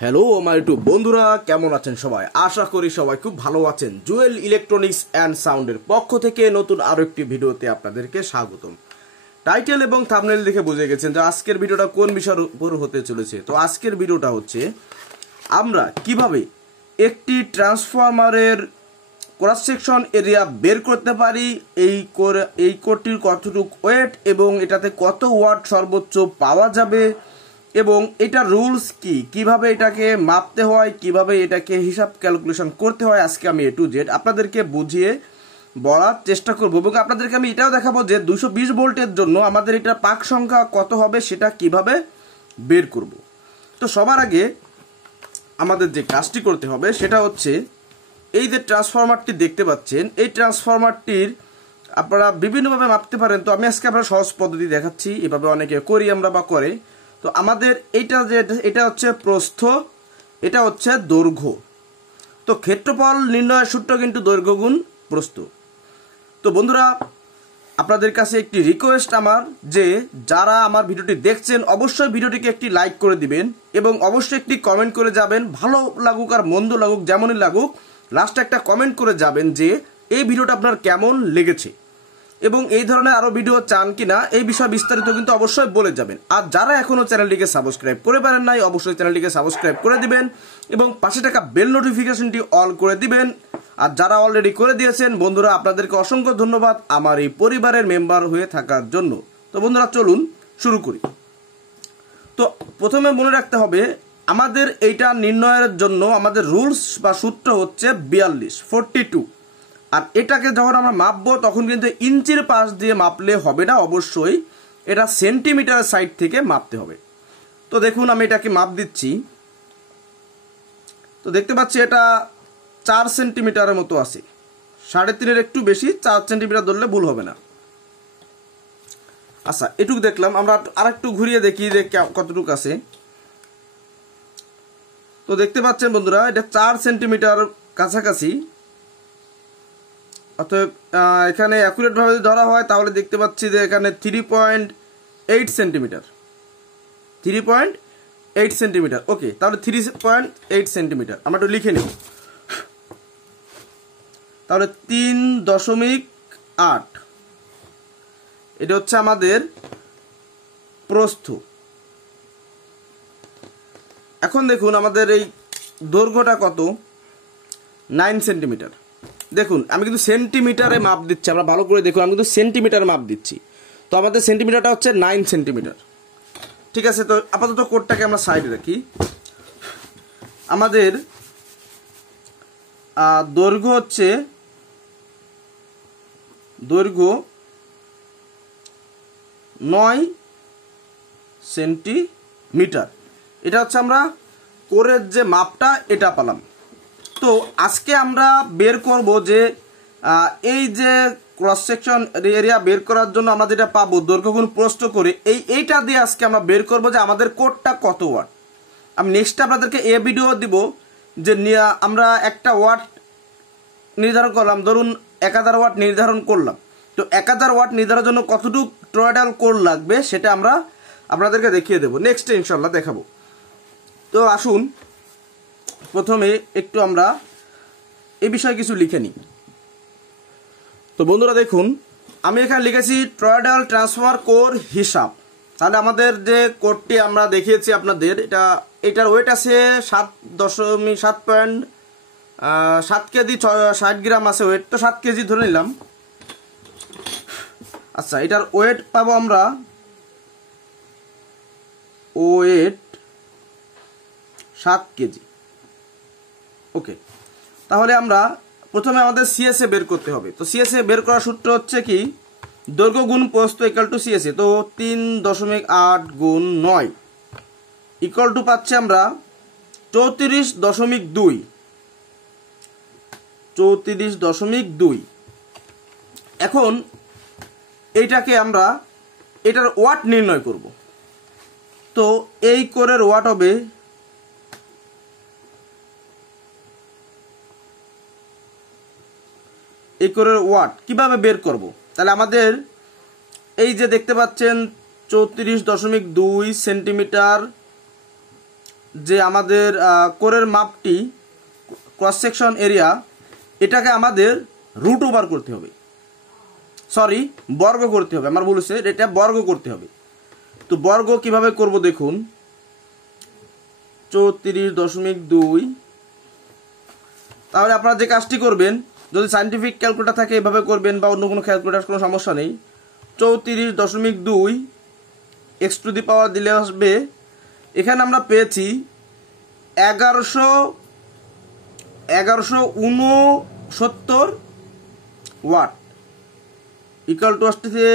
Hello আমার YouTube বন্ধুরা, কেমন আছেন সবাই? আশা করি সবাই খুব ভালো আছেন। জুয়েল ইলেকট্রনিক্স অ্যান্ড সাউন্ডের পক্ষ থেকে নতুন আরো একটি ভিডিওতে আপনাদেরকে স্বাগতম। টাইটেল এবং থাম্বনেল দেখে বুঝে গেছেন যে আজকের ভিডিওটা কোন বিষয়ের উপর হতে চলেছে। তো আজকের ভিডিওটা হচ্ছে আমরা কিভাবে একটি ট্রান্সফরমারের ক্রস সেকশন এরিয়া বের করতে পারি, এই কোডটির কতটুকু ওয়েট এবং এটাতে কত ওয়াট সর্বোচ্চ পাওয়া যাবে এবং এটা রুলস কি, কিভাবে এটাকে মাপতে হয়, কিভাবে এটাকে হিসাব ক্যালকুলেশন করতে হয়, আজকে আমি A to Z আপনাদেরকে বুঝিয়ে বলার চেষ্টা করব এবং আপনাদেরকে আমি এটাও দেখাবো যে 220 ভোল্টের জন্য আমাদের এটা পাক সংখ্যা কত হবে সেটা কিভাবে বের করব। তো সবার আগে আমাদের যে কাজটি করতে হবে সেটা হচ্ছে এই যে ট্রান্সফরমারটি দেখতে পাচ্ছেন, এই ট্রান্সফরমারটির আপনারা বিভিন্নভাবে মাপতে পারেন। তো আমি আজকে আপনার সহজ পদ্ধতি দেখাচ্ছি, এভাবে অনেকে করি আমরা বা করে। তো আমাদের এটা হচ্ছে প্রস্থ, এটা হচ্ছে দৈর্ঘ্য। তো ক্ষেত্রফল নির্ণয়ের সূত্র কিন্তু দৈর্ঘ্য গুণ প্রস্থ। তো বন্ধুরা, আপনাদের কাছে একটি রিকোয়েস্ট আমার, যে যারা আমার ভিডিওটি দেখছেন অবশ্যই ভিডিওটিকে একটি লাইক করে দিবেন এবং অবশ্যই একটি কমেন্ট করে যাবেন। ভালো লাগুক আর মন্দ লাগুক, যেমনই লাগুক, লাস্টে একটা কমেন্ট করে যাবেন যে এই ভিডিওটা আপনার কেমন লেগেছে এবং এই ধরনের আরো ভিডিও চান কিনা, এই বিষয়ে বিস্তারিত কিন্তু অবশ্যই বলে যাবেন। আর যারা এখনো চ্যানেলটিকে সাবস্ক্রাইব করে পারেন নাই, অবশ্যই চ্যানেলটিকে সাবস্ক্রাইব করে দিবেন এবং পাশে থাকা বেল নোটিফিকেশনটি অল করে দিবেন। আর যারা অলরেডি করে দিয়েছেন বন্ধুরা, আপনাদেরকে অসংখ্য ধন্যবাদ আমার এই পরিবারের মেম্বার হয়ে থাকার জন্য। তো বন্ধুরা, চলুন শুরু করি। তো প্রথমে মনে রাখতে হবে আমাদের এইটা নির্ণয়ের জন্য আমাদের রুলস বা সূত্র হচ্ছে 42 আর এটাকে যখন আমরা মাপবো তখন কিন্তু ইঞ্চির পাশ দিয়ে মাপলে হবে না, অবশ্যই এটা সেন্টিমিটার সাইড থেকে মাপতে হবে। তো দেখুন আমি এটাকে মাপ দিচ্ছি। তো দেখতে পাচ্ছি এটা 4 সেন্টিমিটারের মতো আছে, 3.5-এর একটু বেশি, 4 সেন্টিমিটার ধরলে ভুল হবে না। আচ্ছা, এটুকু দেখলাম, আমরা আরেকটু ঘুরিয়ে দেখি যে কতটুকু আছে। তো দেখতে পাচ্ছেন বন্ধুরা, এটা 4 সেন্টিমিটার কাছাকাছি। অতএব এখানে অ্যাকুরেট ভাবে যদি ধরা হয় তাহলে দেখতে পাচ্ছি যে এখানে 3.8 সেন্টিমিটার, 3.8 সেন্টিমিটার। ওকে, তাহলে 3.8 সেন্টিমিটার আমরা একটু লিখে নেব। তাহলে 3.8 এটা হচ্ছে আমাদের প্রস্থ। এখন দেখুন আমাদের এই দৈর্ঘ্যটা কত, 9 সেন্টিমিটার। দেখুন আমি কিন্তু সেন্টিমিটারে মাপ দিচ্ছি, আমরা ভালো করে দেখুন, আমি কিন্তু সেন্টিমিটার মাপ দিচ্ছি। তো আমাদের সেন্টিমিটারটা হচ্ছে 9 সেন্টিমিটার। ঠিক আছে, তো আপাতত কোডটাকে আমরা সাইডে রাখি। আমাদের দৈর্ঘ্য হচ্ছে 9 সেন্টিমিটার। এটা হচ্ছে আমরা কোরের যে মাপটা এটা পেলাম। তো আজকে আমরা বের করব যে এই যে ক্রস সেকশন এরিয়া বের করার জন্য আমরা যেটা পাবো দৈর্ঘ্য গুণ প্রস্থ করে, এইটা দিয়ে আজকে আমরা বের করব যে আমাদের কোডটা কত ওয়াট। আমি নেক্সট আপনাদেরকে এ ভিডিও দিব যে আমরা একটা ওয়াট নির্ধারণ করলাম, ধরুন 1000 ওয়াট নির্ধারণ করলাম। তো 1000 ওয়াট নির্ধারণের জন্য কতটুকু টরয়েডাল কোড লাগবে সেটা আমরা আপনাদেরকে দেখিয়ে দেবো, নেক্সটে ইনশাল্লাহ দেখাবো। তো আসুন প্রথমে একটু আমরা এই বিষয়ে কিছু লিখে নিই। তো বন্ধুরা দেখুন, আমি এখানে লিখেছি টরয়েডাল ট্রান্সফরমার কোর হিসাব। তাহলে আমাদের যে কোডটি আমরা দেখিয়েছি আপনাদের, এটার ওয়েট আছে 7.7 কেজি, 60 গ্রাম আছে ওয়েট। তো 7 কেজি ধরে নিলাম। আচ্ছা, এটার ওয়েট পাবো আমরা, ওয়েট 7 কেজি। ওকে, তাহলে আমরা প্রথমে আমাদের সিএসএ বের করতে হবে। তো সিএসএ বের করার সূত্র হচ্ছে কি, দৈর্ঘ্য গুণ প্রস্থ ইকুয়াল টু সিএসএ। তো 3.8 গুণ 9 ইকুয়াল টু পাচ্ছি আমরা 34.2। এখন এইটাকে আমরা এটার ওয়াট নির্ণয় করব। তো এই কোরের ওয়াট হবে এই কোরের ওয়াট কিভাবে বের করব। তাহলে আমাদের এই যে দেখতে পাচ্ছেন 34.2 সেন্টিমিটার যে আমাদের কোরের মাপটি ক্রস সেকশন এরিয়া, এটাকে আমাদের রুট ওভার করতে হবে, সরি বর্গ করতে হবে, আমার বলেছে এটা বর্গ করতে হবে। তো বর্গ কিভাবে করব দেখুন, 34.2, তাহলে আপনারা যে কাজটি করবেন, যদি সায়েন্টিফিক ক্যালকুলেটর থাকে এভাবে করবেন বা অন্য কোনো ক্যালকুলেটর, কোনো সমস্যা নেই। 34.2 x টু দি পাওয়ার দিলে আসবে, এখানে আমরা পেয়েছি 1169 ওয়াট, ইকুয়াল টু আসতেছে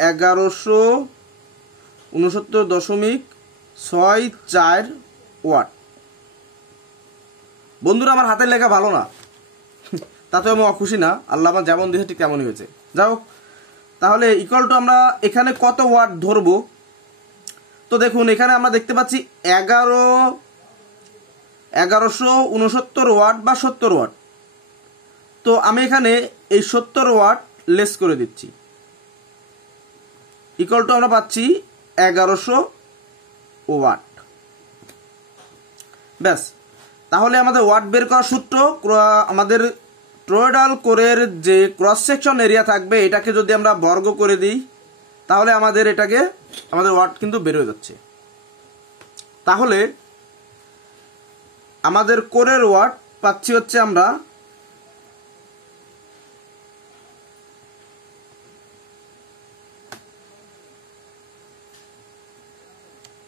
1169.64 ওয়াট। বন্ধুরা আমার হাতের লেখা ভালো না, তাতে আমি অখুশি না, আল্লাহ আমার যেমন দিয়েছে ঠিক তেমনই হয়েছে। যাই হোক, তাহলে ইকুয়াল টু আমরা এখানে কত ওয়াট ধরবো, তো দেখুন এখানে আমরা দেখতে পাচ্ছি 1169 ওয়াট বা 70 ওয়াট। তো আমি এখানে এই 70 ওয়াট লেস করে দিচ্ছি, ইকুয়াল টু আমরা পাচ্ছি 1100 ওয়াট। ব্যাস, তাহলে আমাদের ওয়াট বের করার সূত্র, আমাদের টরয়েডাল কোরের যে ক্রস সেকশন এরিয়া থাকবে এটাকে যদি আমরা বর্গ করে দিই তাহলে আমাদের ওয়াট কিন্তু বের হয়ে যাচ্ছে। তাহলে আমাদের কোরের ওয়াট পাচ্ছি হচ্ছে আমরা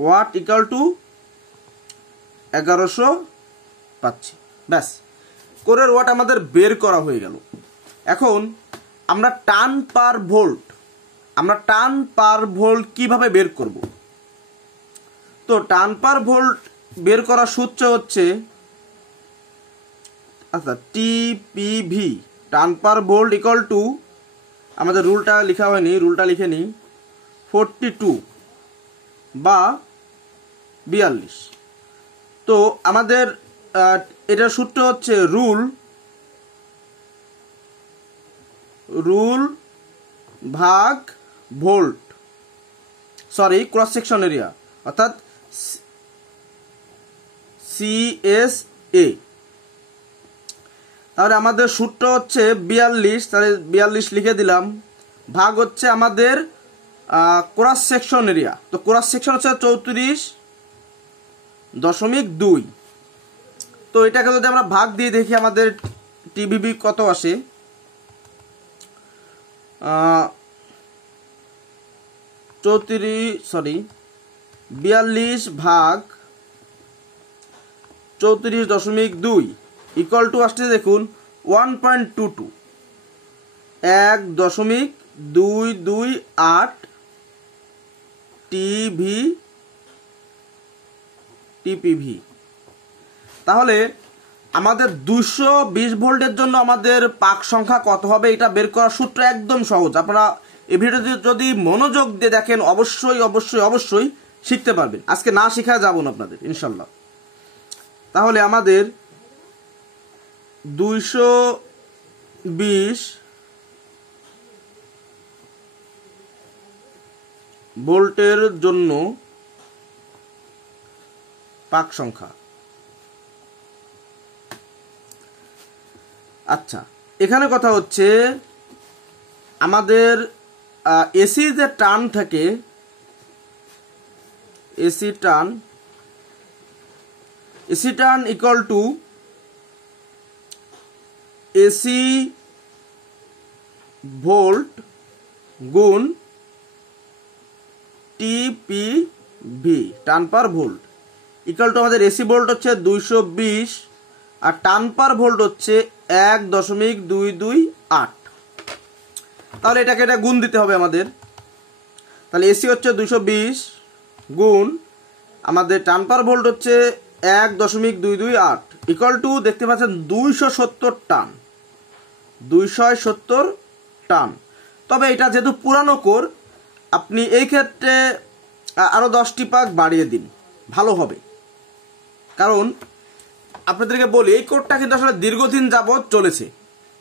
ওয়াট ইকুয়াল টু 1100 পাচ্ছি। ব্যাস, কোরের ওয়াট আমাদের বের করা হয়ে গেল। এখন আমরা টান পার ভোল্ট কিভাবে বের করব? তো টান পার ভোল্ট বের করার সূত্র হচ্ছে, আচ্ছা, টিপিভি, টান পার ভোল্ট ইকুয়াল টু, আমাদের রুলটা লেখা হয়নি, রুলটা লিখে নিই, 42 বা 42। তো আমাদের এটার সূত্র হচ্ছে রুল ভাগ volt, sorry cross section area, অর্থাৎ CSA। তাহলে আমাদের সূত্র হচ্ছে 42, তাহলে 42 লিখে দিলাম, ভাগ হচ্ছে আমাদের ক্রস সেকশন এরিয়া। তো ক্রস সেকশন হচ্ছে 34.2। তো এটাকে যদি আমরা ভাগ দিয়ে দেখি আমাদের টিভিবি কত আসে, 42 ভাগ 34.2 ইকুয়াল টু আসছে দেখুন 1.22, 1.228 টিপিভি। তাহলে আমাদের 220 ভোল্টের জন্য আমাদের পাক সংখ্যা কত হবে এটা বের করার সূত্র একদম সহজ। আপনারা এই ভিডিওটি যদি মনোযোগ দিয়ে দেখেন অবশ্যই অবশ্যই অবশ্যই শিখতে পারবেন। আজকে না শেখা যাব না আপনাদের ইনশাল্লাহ। তাহলে আমাদের 220 ভোল্টের জন্য পাক সংখ্যা, আচ্ছা এখানে কথা হচ্ছে আমাদের এসি যে টার্ন থাকে, AC turn equal to AC volt গুণ TPV, turn per volt, equal to আমাদের এসি ভোল্ট হচ্ছে 220 আর টার্ন পার ভোল্ট হচ্ছে 1.228। তাহলে এটা গুণ দিতে হবে আমাদের। তাহলে এসি হচ্ছে 220 গুণ আমাদের টার্ন পার ভোল্ট হচ্ছে 1.228 ইকুয়াল টু দেখতে পাচ্ছেন 270 টান, 270 টান। তবে এটা যেহেতু পুরানো কোর, আপনি এই ক্ষেত্রে আরো 10টি পাক বাড়িয়ে দিন, ভালো হবে। কারণ আপনাদেরকে বলি এই কোডটা কিন্তু আসলে দীর্ঘদিন যাবৎ চলেছে।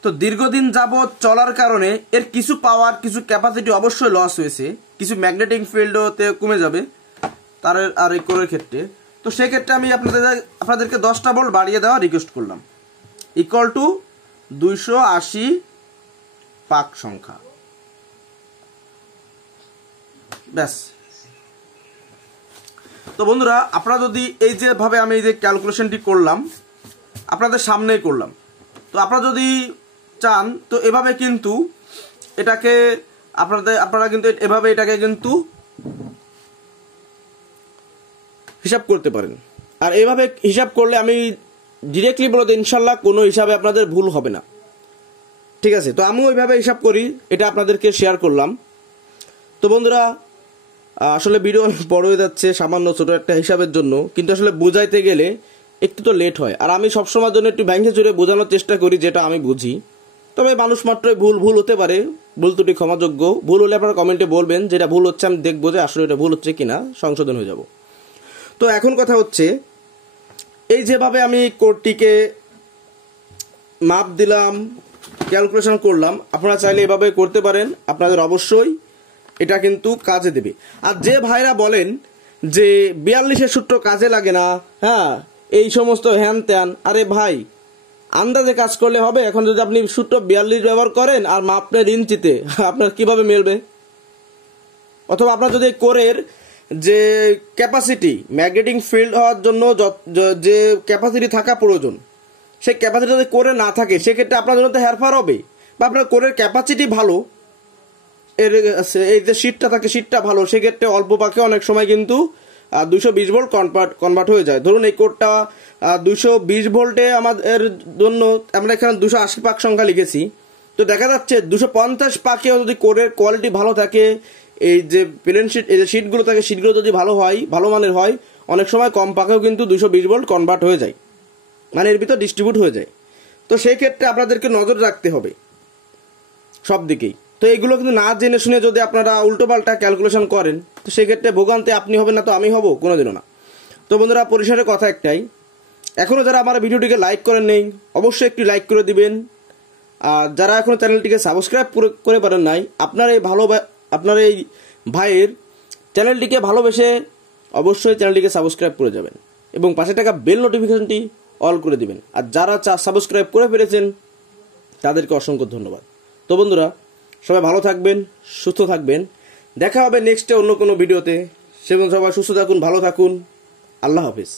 তো দীর্ঘদিন যাবৎ চলার কারণে এর কিছু পাওয়ার, কিছু ক্যাপাসিটি অবশ্যই লস হয়েছে, কিছু ম্যাগনেটিক ফিল্ডতে কমে যাবে তার আর এই কোরের ক্ষেত্রে। তো সেক্ষেত্রে আমি আপনাদেরকে 10টা ভোল্ট বাড়িয়ে দেওয়া রিকোয়েস্ট করলাম, ইকুয়াল টু 280 পাক সংখ্যা, ব্যাস। তো বন্ধুরা, আপনারা যদি এই যেভাবে আমি এই যে ক্যালকুলেশনটি করলাম, আপনাদের সামনেই করলাম, তো আপনারা যদি চান তো এভাবে কিন্তু এটাকে আপনারা কিন্তু এভাবে এটাকে কিন্তু হিসাব করতে পারেন। আর এইভাবে হিসাব করলে আমি ডিরেক্টলি বলে দিই, ইনশাল্লাহ কোনো হিসাবে আপনাদের ভুল হবে না, ঠিক আছে। তো আমিও ওইভাবে হিসাব করি, এটা আপনাদেরকে শেয়ার করলাম। তো বন্ধুরা, আসলে ভিডিও বড় হয়ে যাচ্ছে সামান্য ছোট একটা হিসাবের জন্য, কিন্তু আসলে বোঝাইতে গেলে একটু তো লেট হয়। আর আমি সবসময়ের জন্য একটু ভেঙে চুরে বোঝানোর চেষ্টা করি, যেটা আমি বুঝি। তবে মানুষ মাত্রই ভুল হতে পারে, ভুল ত্রুটি ক্ষমাযোগ্য। ভুল হলে আপনারা কমেন্টে বলবেন, যেটা ভুল হচ্ছে আমি দেখবো যে আসলে এটা ভুল হচ্ছে কিনা, সংশোধন হয়ে যাব। তো এখন কথা হচ্ছে, এই যেভাবে আমি কোডটিকে মাপ দিলাম, ক্যালকুলেশন করলাম, আপনারা চাইলে এভাবে করতে পারেন, আপনাদের অবশ্যই এটা কিন্তু কাজে দেবে। আর যে ভাইরা বলেন যে 42-এর সূত্র কাজে লাগে না, হ্যাঁ এই সমস্ত হ্যান ত্যান, আরে ভাই আন্দাজে কাজ করলে হবে। এখন যদি আপনি সূত্র 42 ব্যবহার করেন আর মাপের ইঞ্চিতে, আপনার কিভাবে মিলবে? অথবা আপনার যদি কোরের যে ক্যাপাসিটি, ম্যাগনেটিক ফিল্ড হওয়ার জন্য যে ক্যাপাসিটি থাকা প্রয়োজন, সেই ক্যাপাসিটি যদি কোরে না থাকে, সেক্ষেত্রে আপনার জন্য তো হেরফার হবে। বা আপনার কোরের ক্যাপাসিটি ভালো, এই যে শীটটা থাকে, শীটটা ভালো, সেক্ষেত্রে অল্প পাকে অনেক সময় কিন্তু 220 ভোল্ট কনভার্ট হয়ে যায়। ধরুন এই কোডটা 220 ভোল্টে আমাদের জন্য, আমরা এখানে 280 পাক সংখ্যা লিখেছি। তো দেখা যাচ্ছে 250 পাকেও যদি কোডের কোয়ালিটি ভালো থাকে, এই যে প্লেন শিট, এই যে শিটগুলো থাকে, শিটগুলো যদি ভালো হয়, ভালো মানের হয়, অনেক সময় কম পাকেও কিন্তু 220 ভোল্ট কনভার্ট হয়ে যায়, মানে এর ভিতর ডিস্ট্রিবিউট হয়ে যায়। তো সেই ক্ষেত্রে আপনাদেরকে নজর রাখতে হবে সব দিকেই। তো এগুলো কিন্তু না জেনে শুনে যদি আপনারা উল্টোপাল্টা ক্যালকুলেশন করেন, তো সেক্ষেত্রে ভোগান্তে আপনি হবেন না, তো আমি হব কোনোদিনও না। তো বন্ধুরা, পরিসরের কথা একটাই, এখনও যারা আমার ভিডিওটিকে লাইক করেন নেই, অবশ্যই একটি লাইক করে দিবেন। আর যারা এখনও চ্যানেলটিকে সাবস্ক্রাইব করে পারেন নাই, আপনার এই ভাইয়ের চ্যানেলটিকে ভালোবেসে অবশ্যই চ্যানেলটিকে সাবস্ক্রাইব করে যাবেন এবং পাশে থাকা বেল নোটিফিকেশনটি অল করে দিবেন। আর যারা সাবস্ক্রাইব করে ফেলেছেন তাদেরকে অসংখ্য ধন্যবাদ। তো বন্ধুরা, সবাই ভালো থাকবেন, সুস্থ থাকবেন, দেখা হবে নেক্সটে অন্য কোনো ভিডিওতে। সে সবাই সুস্থ থাকুন, ভালো থাকুন, আল্লাহ হাফিজ।